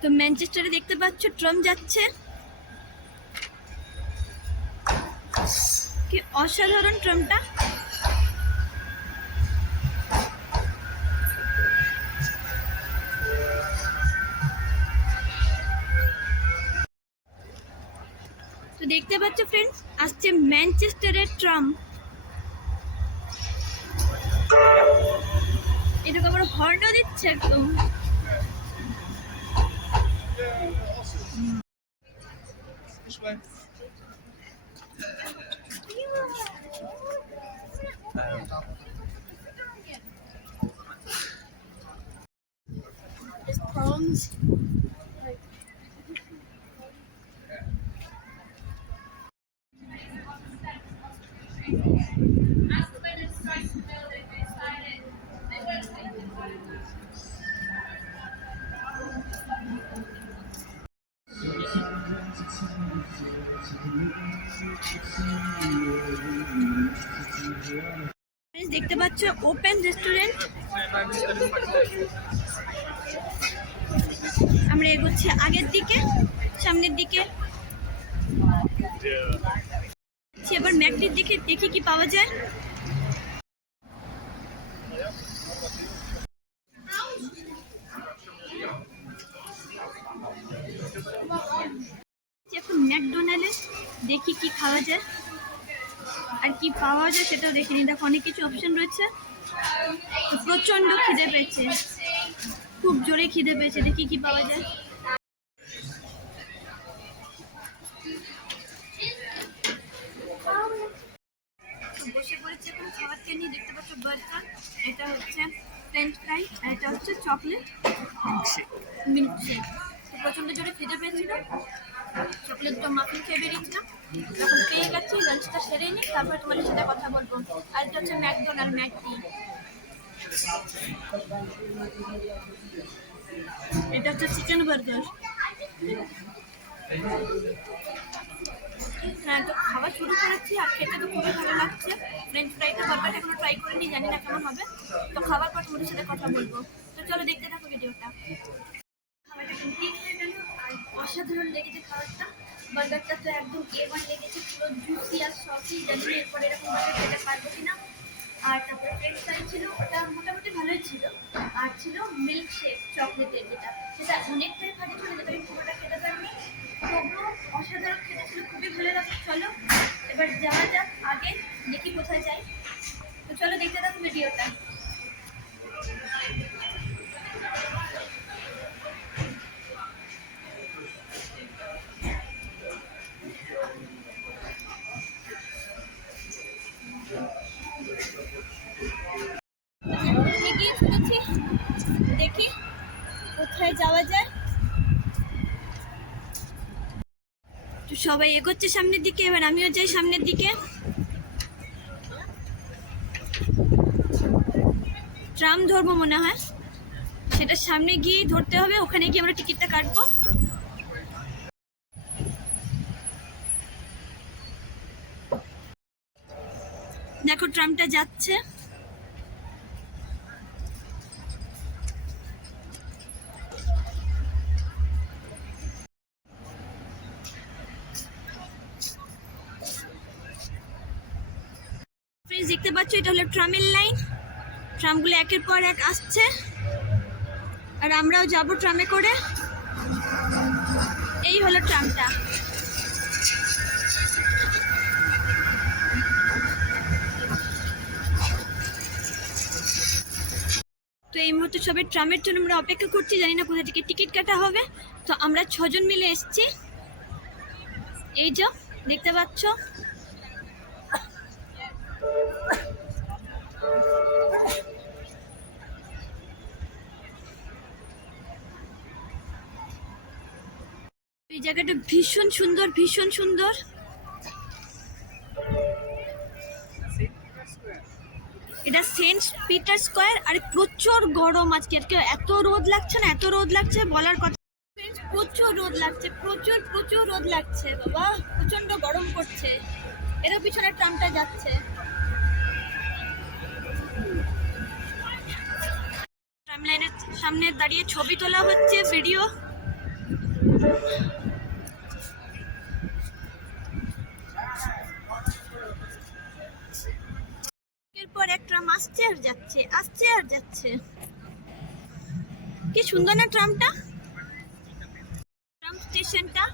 তো ম্যানচেস্টারে দেখতে পাচ্ছ ট্রাম যাচ্ছে, কি অসাধারণ ট্রামটা। তো দেখতে পাচ্ছ ফ্রেন্ডস, আসছে ম্যানচেস্টারের ট্রাম। এরকম আবার হর্নও দিচ্ছে একদম। দেখতে পাচ্ছ ওপেন রেস্টুরেন্ট। আমরা এগোচ্ছি আগের দিকে, সামনের দিকে। এবার ম্যাকডির দিকে দেখি কি পাওয়া যায়। এখন ম্যাকডোনাল্ডে দেখি কি খাওয়া যায় আর কি পাওয়া যায় সেটাও দেখিনি। দেখো অনেক কিছু অপশন রয়েছে। প্রচন্ড খিদে পেয়েছে, খুব জোরে খিদে পেয়েছে। দেখি কি পাওয়া যায়। বসে পড়েছে এখন খাবার খেয়ে নিয়ে। দেখতে পাচ্ছ বার্গার, এটা হচ্ছে ফ্রেঞ্চ ফ্রাই, আর এটা হচ্ছে চকলেট মিল্কশেক। প্রচন্ড জোরে খিদে পেয়েছিল, চকলেটটা মাখন খেয়ে বেরিয়েছিলাম। এখন পেয়ে গেছি, লাঞ্চটা সেরে নিই, তারপর তোমাদের সাথে কথা বলবো। আর এটা হচ্ছে ম্যাকডোনাল্ড ম্যাকডি। এটা হচ্ছে চিকেন বার্গার। হ্যাঁ, তো খাবার শুরু করেছি আর খেতে তো খুবই ভালো লাগছে। ফ্রেঞ্চ ফ্রাইটা বার্গারটা এখনো ট্রাই করিনি, জানি না কেমন হবে। তো খাবার পর তোমাদের সাথে কথা বলবো। তো চলো দেখতে থাকো ভিডিওটা। খাবারটা ঠিক হয়ে গেল আর অসাধারণ লেগেছে খাবারটা। বার্গারটা তো একদম A1 লেগেছে, পুরো জুসি আর সসি। জানি না এরপরে এরকম ভাবে খেতে পারবো কিনা। আর তারপরে ফ্রেঞ্চ ফ্রাই ছিল, ওটা মোটামুটি ভালোই ছিল। আর ছিল মিল্কশেক চকলেটের, যেটা অনেকটাই ভালো ছিল, যেটা আমি পুরোটা খেতে পারিনি। তবুও অসাধারণ খেতে ছিল, খুবই ভালো লাগছে। চলো এবার যাওয়া যাক আগে, দেখি কোথায় যাই। তো চলো দেখতে থাকো ভিডিওটা। এগিয়ে চলেছি, দেখি কোথায় যাওয়া যায়। তো সবাই এগোচ্ছে সামনের দিকে, এবার আমিও যাই সামনের দিকে। ট্রাম ধরবো মনে হয়, সেটা সামনে গিয়ে ধরতে হবে। ওখানে গিয়ে আমরা টিকিটটা কাটবো। দেখো ট্রামটা যাচ্ছে। ফ্রেন্ডস দেখতে পাচ্ছ, এটা হলো ট্রামের লাইন। ট্রামগুলো একের পর এক আসছে আর আমরাও যাবো ট্রামে করে। এই হলো ট্রামটা। তো এই মুহূর্তে সবাই ট্রামের জন্য আমরা অপেক্ষা করছি, জানি না কোথা থেকে টিকিট কাটা হবে। তো আমরা 6 জন মিলে এসেছি। এই যে দেখতে পাচ্ছ, এই জায়গাটা ভীষণ সুন্দর, ভীষণ সুন্দর। এটা সেন্ট পিটার স্কোয়ার। আর প্রচুর গরম আজকে, এত রোদ লাগছে না, এত রোদ লাগছে বলার কথা। প্রচুর রোদ লাগছে, প্রচুর প্রচুর রোদ লাগছে বাবা, প্রচন্ড গরম করছে। এরও পিছনে ট্রামটা যাচ্ছে। ট্রাম লাইনের সামনে দাঁড়িয়ে ছবি তোলা হচ্ছে, ভিডিও। এরপর এক ট্রাম আসছে আর যাচ্ছে, আসছে আর যাচ্ছে। কি সুন্দর না ট্রামটা। ট্রাম স্টেশনটা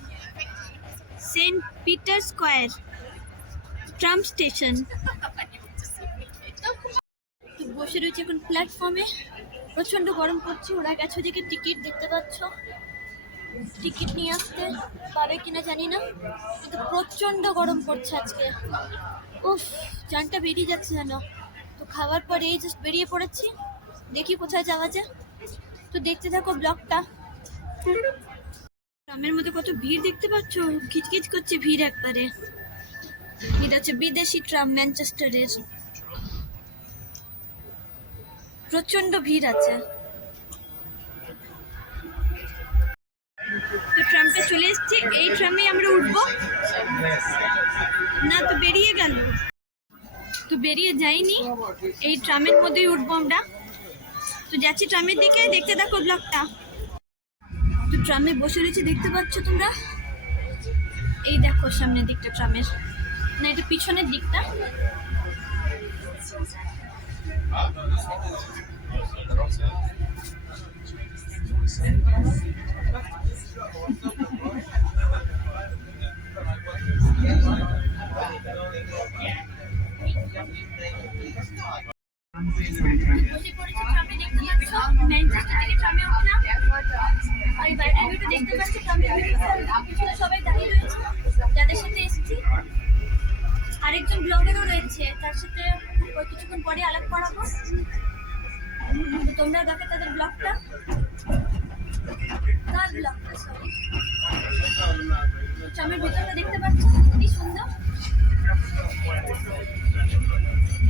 saint Peter square tram station. বসে রয়েছে এখন প্ল্যাটফর্মে, প্রচন্ড গরম পড়ছে। ওরা গেছে ওদিকে টিকিট দেখতে পাচ্ছ, টিকিট নিয়ে আসতে পারে কিনা জানি না, কিন্তু প্রচন্ড গরম পড়ছে আজকে। উফ, জানটা বেরিয়ে যাচ্ছে যেন। তো খাওয়ার পরে এই জাস্ট বেরিয়ে পড়েছি, দেখি কোথায় যাওয়া যায়। তো দেখতে থাকো ব্লগটা। ট্রামের মধ্যে কত ভিড় দেখতে পাচ্ছ, খিচখিচ করছে ভিড় একবারে। এটা হচ্ছে বিদেশি ট্রাম, ম্যানচেস্টারের। প্রচন্ড ভিড় আছে। তো ট্রামটা চলে এসছে, এই ট্রামে আমরা উঠবো না। তো বেরিয়ে গেল, তো বেরিয়ে যাইনি, এই ট্রামের মধ্যেই উঠবো আমরা। তো যাচ্ছি ট্রামের দিকে, দেখতে দেখো ব্লগটা। তো ট্রামে বসে রয়েছে, দেখতে পাচ্ছ তোমরা। এই দেখো সামনের দিকটা ট্রামের, না এটা পিছনের দিকটা। যাদের সাথে এসেছি আরেকজন ব্লগারও রয়েছে, তার সাথে কিছুক্ষণ পরে আলাপ করাবো। তোমরা দেখো তাদের ব্লগটা, তার ব্লগটা সরি। ট্রামের ভিতরটা দেখতে পাচ্ছ কি সুন্দর,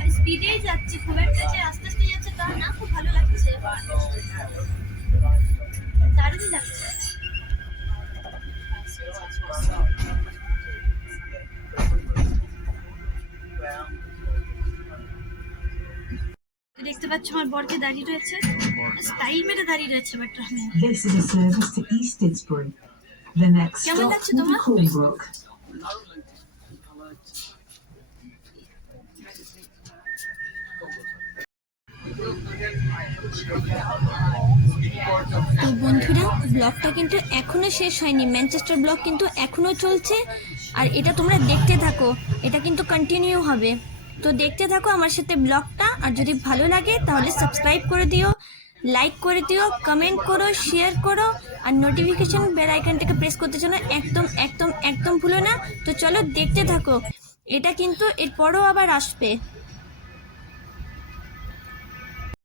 আর স্পিডেই যাচ্ছে, খুব একটা যে আস্তে আস্তে যাচ্ছে তা না, খুব ভালো লাগছে, দারুণ লাগছে। দেখতে পাচ্ছ আমার বরকে দাঁড়িয়ে রয়েছে, স্টাইল মেরে দাঁড়িয়ে রয়েছে। But This is a service to East Didsbury. The next কেমন stop লাগছে will be তোমার? Colebrook. তো বন্ধুরা, ব্লগটা কিন্তু এখনো শেষ হয়নি, ম্যানচেস্টার ব্লগ কিন্তু এখনো চলছে। আর এটা তোমরা দেখতে থাকো, এটা কিন্তু কন্টিনিউ হবে। তো দেখতে থাকো আমার সাথে ব্লগটা। আর যদি ভালো লাগে তাহলে সাবস্ক্রাইব করে দিও, লাইক করে দিও, কমেন্ট করো, শেয়ার করো, আর নোটিফিকেশন বেল আইকনটাকে প্রেস করতে যেন একদম একদম একদম ভুলো না। তো চলো দেখতে থাকো, এটা কিন্তু এরপরও আবার আসবে।